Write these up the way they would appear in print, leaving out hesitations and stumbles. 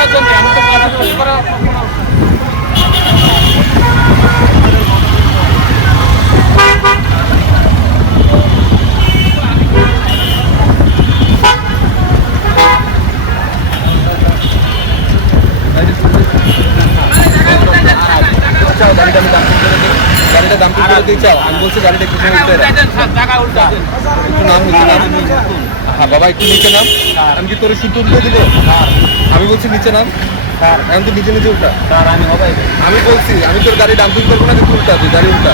করার জন্য আমি তো কাজ করা গাড়িটা দাম ঠিক করে দিয়েছ আমি বলছি গাড়িটা একটু নাম নিচে নাম হ্যাঁ বাবা একটু নিচে নাম আমি কি তোর সুতো তুলে দিব আমি বলছি নিচে নাম এখন তো নিচে নিচে উল্টা আমি বলছি আমি তোর গাড়ি ডাম্পিং করবো না কিন্তু উল্টা তুই গাড়ি উল্টা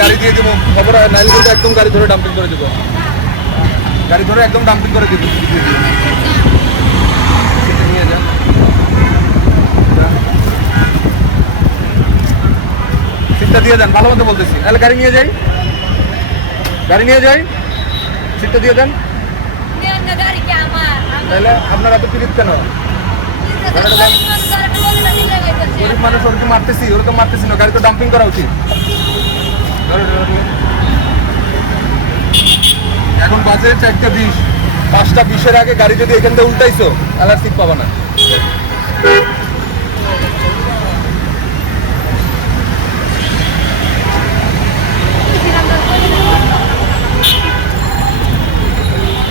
গাড়ি দিয়ে দেবো খবর নাইলে কিন্তু একদম গাড়ি ধরে ডাম্পিং করে দেবো গাড়ি ধরে একদম ডাম্পিং করে দেবো নিয়ে যা সিটটা দিয়ে দেন ভালো মতো বলতেছি তাহলে গাড়ি নিয়ে যাই সিটটা দিয়ে দেন তাহলে আপনার এত পিরিত কেন গরিব মানুষ ওরকে মারতেছি ওরকম মারতেছি না গাড়ি তো ডাম্পিং করা উচিত এখন বাজে 4:20 5:20 আগে গাড়ি যদি এখান থেকে উল্টাইছো তাহলে সিট পাবা না